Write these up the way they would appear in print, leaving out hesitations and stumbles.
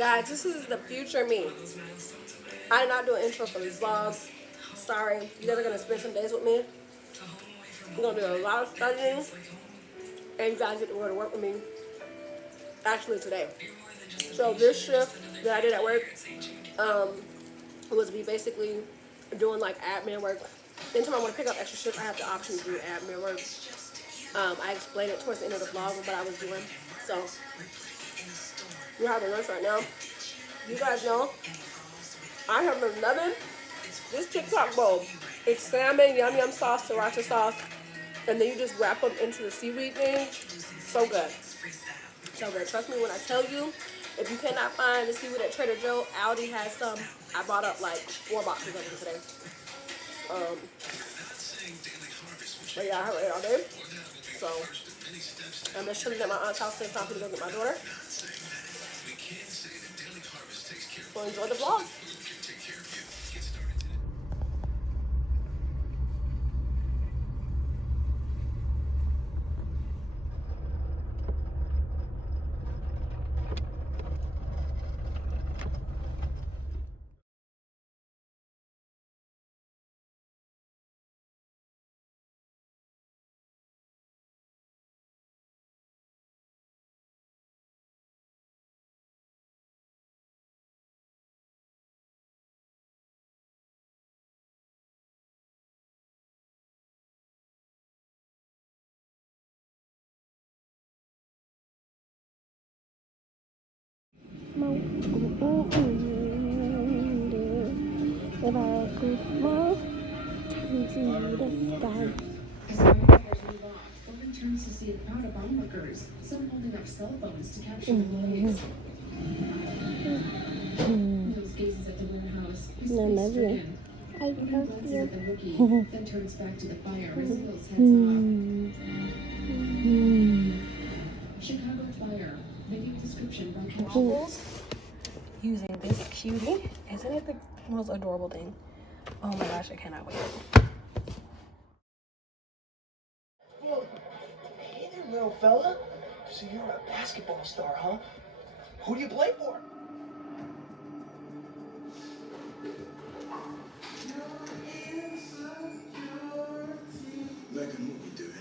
Guys, this is the future me. I did not do an intro for this vlog. Sorry. You guys are going to spend some days with me. We're going to do a lot of studying. And you guys get to go to work with me. Actually today. So this shift that I did at work was me basically doing like admin work. Anytime I want to pick up extra shifts, I have the option to do admin work. I explained it towards the end of the vlog what I was doing. So we're having lunch right now. You guys know I have been loving this TikTok bowl. It's salmon, yum yum sauce, sriracha sauce, and then you just wrap them into the seaweed thing. So good. So good. Trust me when I tell you, if you cannot find the seaweed at Trader Joe, Aldi has some. I bought up like 4 boxes of them today. But yeah, I haven't ate all day. So I'm just chilling at my aunt's house. It's time for me to go get my daughter. So enjoy the vlog. If I could walk into the sky. As firefighters move off, Coleman turns to see a crowd of onlookers, some holding up cell phones to capture the blaze. Those gazes at the warehouse, his face stricken. Coleman glances at the rookie, then turns back to the fire as Will's heads off. Chicago Fire. Video description by Waffles using this cutie. Isn't it the most adorable thing? Oh my gosh, I cannot wait. Hey there, little fella. So you're a basketball star, huh? Who do you play for? Like a movie, dude.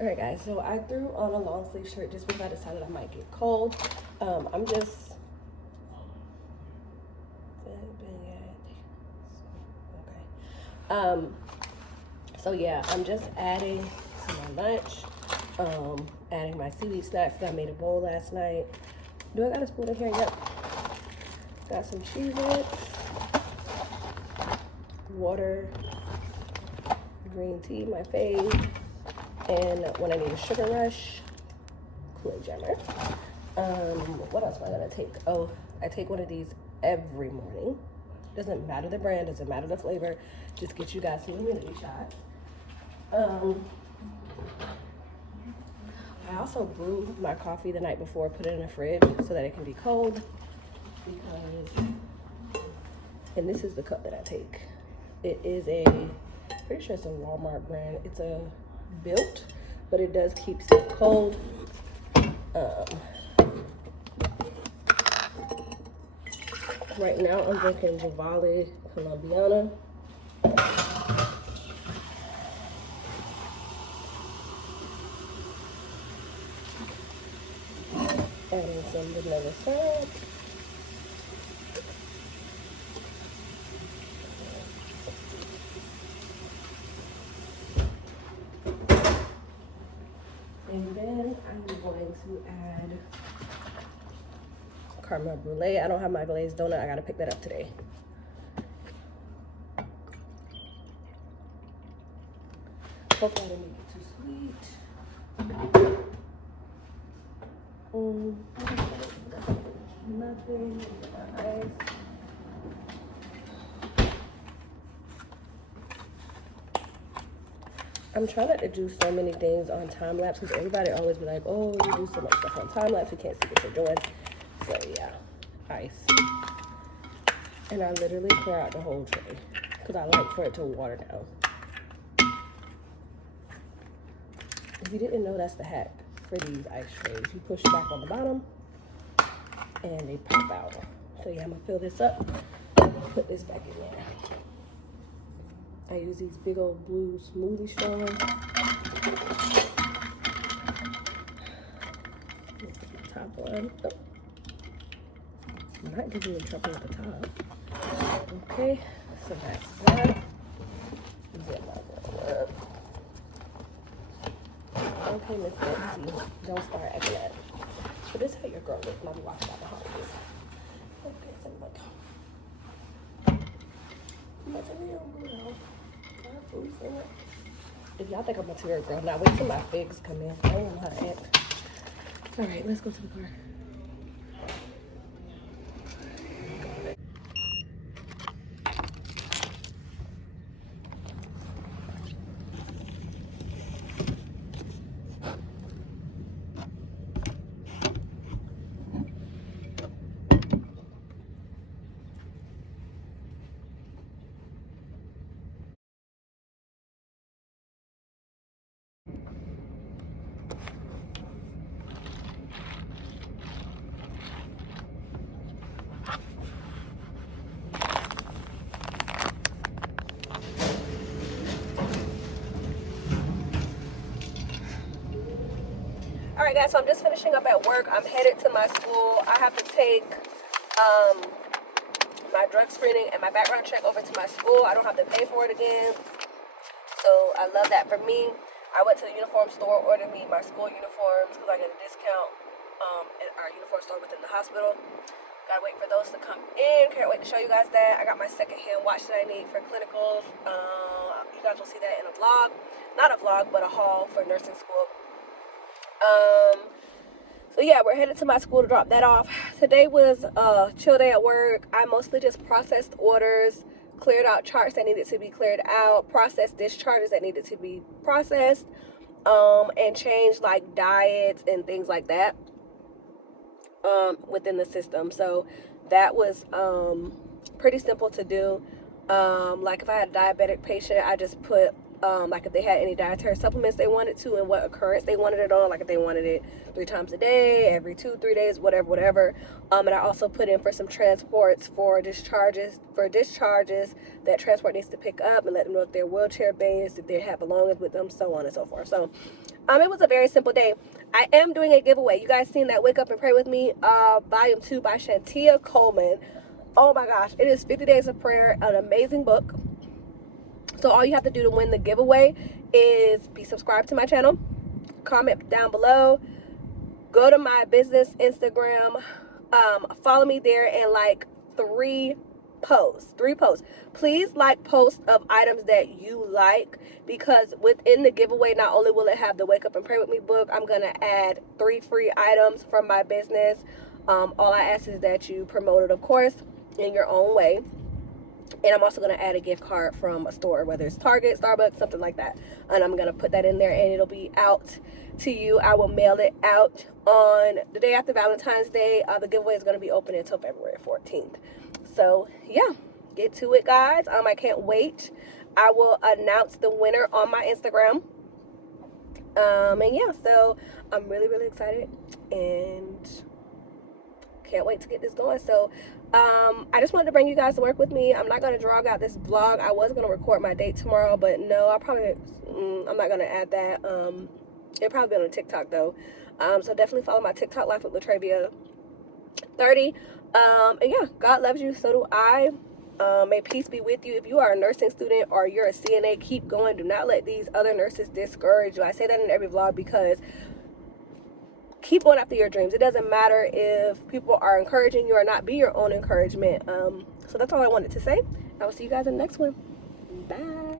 Alright guys, so I threw on a long sleeve shirt just because I decided I might get cold. I'm just so yeah, I'm just adding to my lunch, adding my seaweed snacks that I made a bowl last night. Do I got a spoon in here? Yep. Got some Cheez-Its, water, green tea, my fave, and when I need a sugar rush, Kool-Aid jammer. What else am I gonna take? Oh, I take one of these every morning. Doesn't matter the brand, doesn't matter the flavor, just get you guys some immunity shots. I also brew my coffee the night before, put it in the fridge so that it can be cold. Because, and this is the cup that I take. It is pretty sure it's a Walmart brand. It's a Built, but it does keep stuff cold. Right now I'm drinking Javali Colombiana. Adding some vanilla syrup. And then I'm going to add caramel brulee. I don't have my glazed donut. I gotta pick that up today. Hopefully I didn't make it too sweet. Nothing. Nice. I'm trying not to do so many things on time lapse because everybody always be like, oh, you do so much stuff on time lapse, you can't see what you're doing. So yeah, ice. And I literally pour out the whole tray because I like for it to water down. If you didn't know, that's the hack for these ice trays. You push it back on the bottom and they pop out. So yeah, I'm gonna fill this up, put this back in there. I use these big old blue smoothie straws. Top one. Oh. I'm not giving you trouble at the top. Okay, so that's that. Zip my girl up. Okay, Miss Betsy, don't start acting that. So this is how your girl looks when I'm watching out the holidays. Okay, so look. That's a real girl. If y'all think I'm a material girl, now wait till my figs come in. I don't know how to act. All right, let's go to the car. Alright guys, so I'm just finishing up at work. I'm headed to my school. I have to take my drug screening and my background check over to my school. I don't have to pay for it again. So I love that for me. I went to the uniform store, ordered me my school uniforms because I get a discount at our uniform store within the hospital. Gotta wait for those to come in. Can't wait to show you guys that. I got my secondhand watch that I need for clinicals. You guys will see that in a vlog. Not a vlog, but a haul for nursing school. So yeah, we're headed to my school to drop that off. Today was a chill day at work. I mostly just processed orders, cleared out charts that needed to be cleared out, processed discharges that needed to be processed, and changed like diets and things like that within the system. So that was pretty simple to do. Like if I had a diabetic patient, I just put like if they had any dietary supplements they wanted to, and what occurrence they wanted it on, like if they wanted it 3 times a day, every 2-3 days, whatever. And I also put in for some transports for discharges that transport needs to pick up, and let them know if they're wheelchair based, if they have belongings with them, so on and so forth. So it was a very simple day. I am doing a giveaway. You guys seen that Wake Up and Pray With Me volume 2 by Shantia Coleman. Oh my gosh, it is 50 Days of Prayer, an amazing book. So all you have to do to win the giveaway is be subscribed to my channel, comment down below, go to my business Instagram, follow me there, and like 3 posts. Please like posts of items that you like, because within the giveaway, not only will it have the Wake Up and Pray With Me book, I'm going to add 3 free items from my business. All I ask is that you promote it, of course, in your own way. And I'm also going to add a gift card from a store, whether it's Target, Starbucks, something like that. And I'm going to put that in there, and it'll be out to you. I will mail it out on the day after Valentine's Day. The giveaway is going to be open until February 14th. So, yeah, get to it, guys. I can't wait. I will announce the winner on my Instagram. And, yeah, so I'm really, really excited and can't wait to get this going. So I just wanted to bring you guys to work with me. I'm not going to drag out this vlog. I was going to record my date tomorrow, but no, I'm not going to add that. It'll probably be on TikTok though. So definitely follow my TikTok, Life with Latravia 30. And yeah, God loves you, so do I. May peace be with you. If you are a nursing student or you're a CNA, keep going. Do not let these other nurses discourage you. I say that in every vlog because keep going after your dreams. It doesn't matter if people are encouraging you or not. Be your own encouragement. So that's all I wanted to say. I will see you guys in the next one.